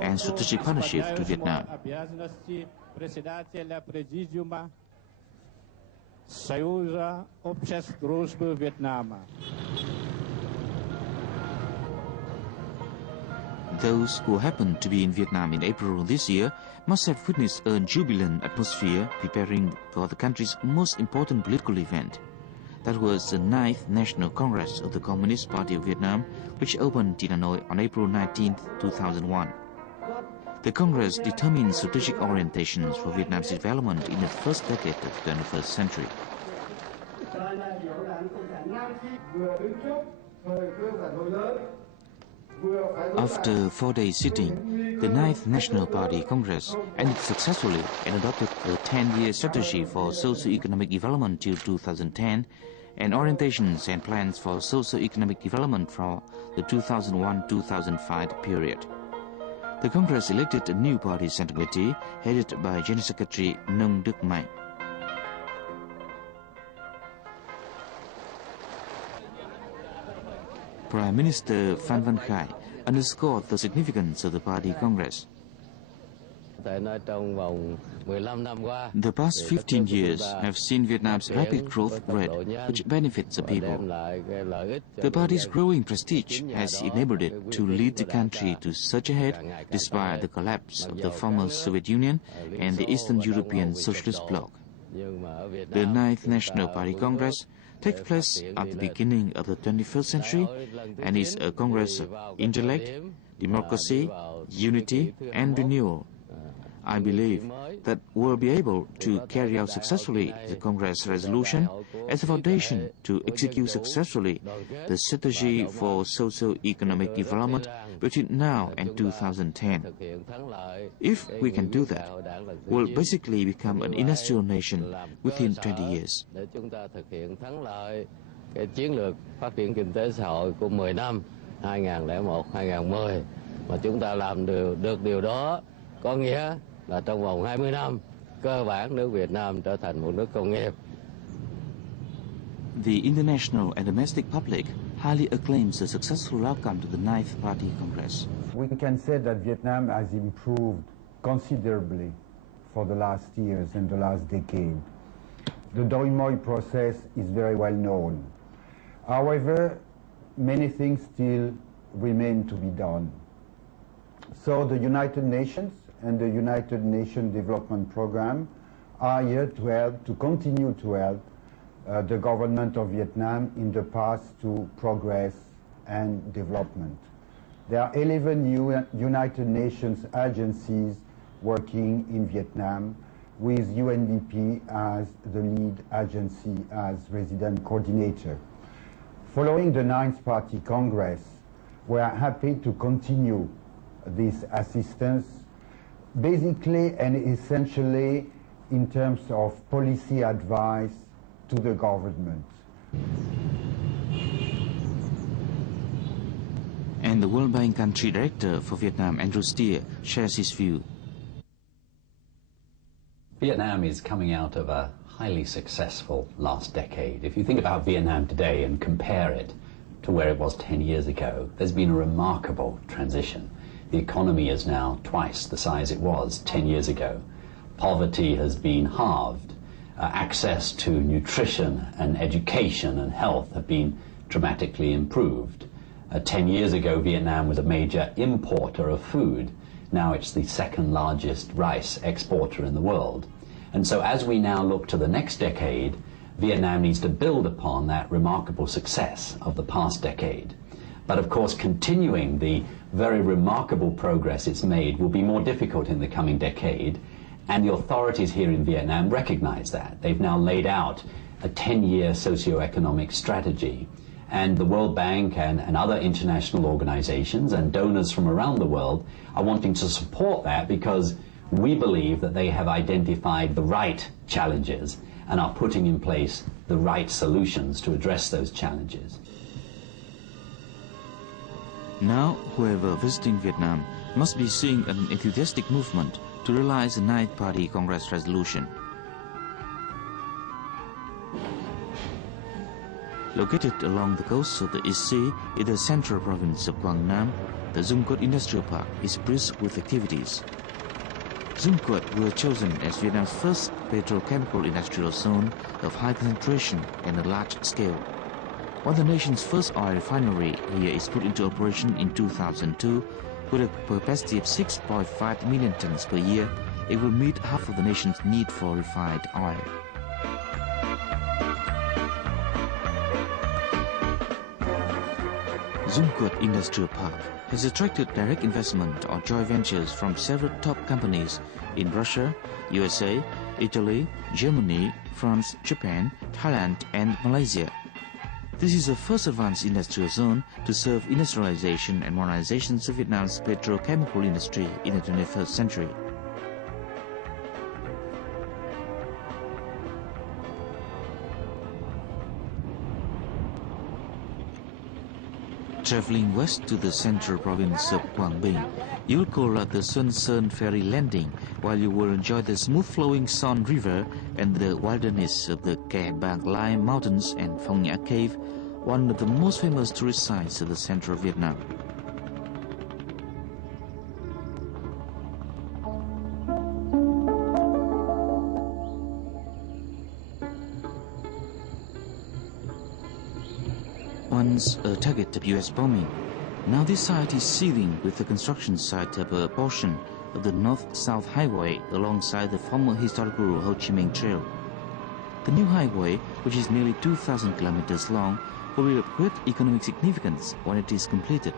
and strategic partnership to Vietnam. Those who happened to be in Vietnam in April this year must have witnessed a jubilant atmosphere preparing for the country's most important political event. That was the 9th National Congress of the Communist Party of Vietnam, which opened in Hanoi on April 19, 2001. The Congress determined strategic orientations for Vietnam's development in the first decade of the 21st century. After 4-day sitting, the 9th National Party Congress ended successfully and adopted the 10-year strategy for socio-economic development till 2010 and orientations and plans for socio-economic development for the 2001-2005 period. The Congress elected a new party central committee headed by General Secretary Nông Đức Mạnh. Prime Minister Phan Văn Khải underscored the significance of the party congress. The past 15 years have seen Vietnam's rapid growth rate, which benefits the people. The party's growing prestige has enabled it to lead the country to surge ahead despite the collapse of the former Soviet Union and the Eastern European Socialist Bloc. The 9th National Party Congress takes place at the beginning of the 21st century and is a congress of intellect, democracy, unity and renewal. I believe that we'll be able to carry out successfully the Congress resolution as a foundation to execute successfully the strategy for socio-economic development between now and 2010. If we can do that, we'll basically become an industrial nation within 20 years. Chiến lược phát triển kinh tế xã hội của 10 năm 2001-2010 mà chúng ta làm được điều đó có nghĩa là trong vòng 20 năm cơ bản nước Việt Nam trở thành một nước công nghiệp. The international and domestic public highly acclaims the successful outcome to the 9th Party Congress. We can say that Vietnam has improved considerably for the last years and the last decade. The Doi Moi process is very well known. However, many things still remain to be done. So the United Nations and the United Nations Development Program are here to help, to continue to help the government of Vietnam in the path to progress and development. There are 11 United Nations agencies working in Vietnam, with UNDP as the lead agency as resident coordinator. Following the 9th Party Congress, we are happy to continue this assistance, basically and essentially in terms of policy advice to the government. And the World Bank Country Director for Vietnam, Andrew Steer, shares his view. Vietnam is coming out of a highly successful last decade. If you think about Vietnam today and compare it to where it was 10 years ago, there's been a remarkable transition. The economy is now twice the size it was 10 years ago. Poverty has been halved. Access to nutrition and education and health have been dramatically improved. 10 years ago, Vietnam was a major importer of food. Now it's the second largest rice exporter in the world. And so as we now look to the next decade, Vietnam needs to build upon that remarkable success of the past decade. But of course, continuing the very remarkable progress it's made will be more difficult in the coming decade, and the authorities here in Vietnam recognize that. They've now laid out a 10-year socio-economic strategy, and the World Bank and other international organizations and donors from around the world are wanting to support that because we believe that they have identified the right challenges and are putting in place the right solutions to address those challenges. Now, whoever visiting Vietnam must be seeing an enthusiastic movement to realize the 9th Party Congress resolution. Located along the coast of the East Sea in the central province of Quang Nam, the Zungcoat Industrial Park is brisk with activities. Zungcoat were chosen as Vietnam's first petrochemical industrial zone of high concentration and a large scale. While the nation's first oil refinery here is put into operation in 2002, with a capacity of 6.5 million tons per year, it will meet half of the nation's need for refined oil. Zungcoat Industrial Park has attracted direct investment or joint ventures from several top companies in Russia, USA, Italy, Germany, France, Japan, Thailand and Malaysia. This is the first advanced industrial zone to serve industrialization and modernization of Vietnam's petrochemical industry in the 21st century. Traveling west to the central province of Quang Binh, you will call at the Xuân Sơn ferry landing, while you will enjoy the smooth-flowing Son River and the wilderness of the Kẻ Bàng Lai Mountains and Phong Nha Cave, one of the most famous tourist sites of the central Vietnam. Once a target of US bombing, now this site is seething with the construction site of a portion of the North-South Highway alongside the former historical Ho Chi Minh Trail. The new highway, which is nearly 2,000 kilometers long, will be of great economic significance when it is completed.